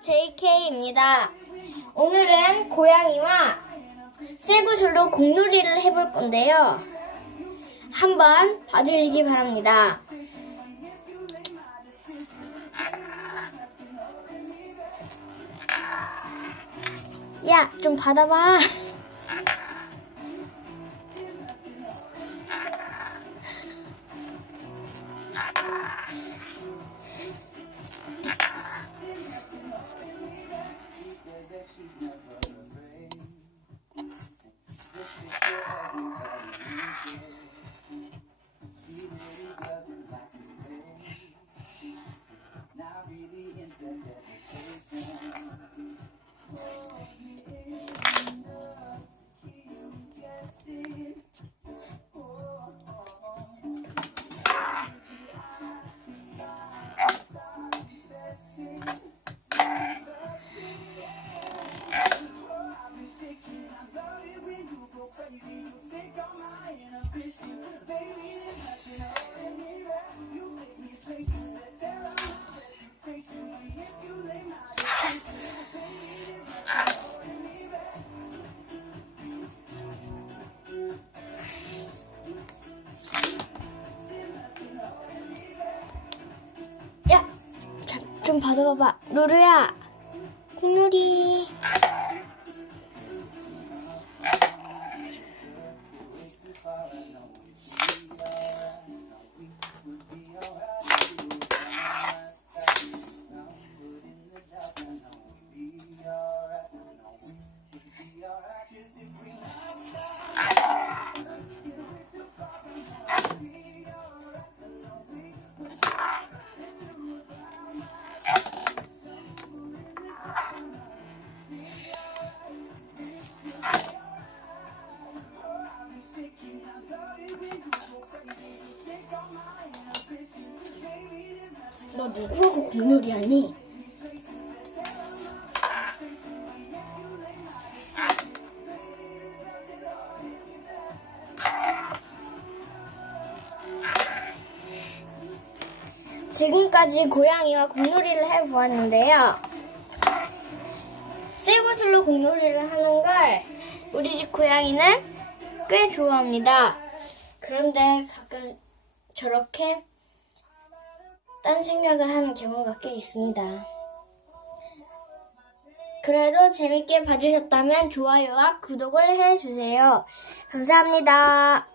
JK입니다. 오늘은 고양이와 쇠구슬로 공놀이를 해볼 건데요. 한번 봐주시기 바랍니다. 야, 좀 받아봐. 좀 받아봐봐. 루루야, 공놀이. 너 누구하고 공놀이 하니? 지금까지 고양이와 공놀이를 해보았는데요. 쇠구슬로 공놀이를 하는 걸 우리 집 고양이는 꽤 좋아합니다. 그런데 가끔 저렇게 딴 생각을 하는 경우가 꽤 있습니다. 그래도 재밌게 봐주셨다면 좋아요와 구독을 해주세요. 감사합니다.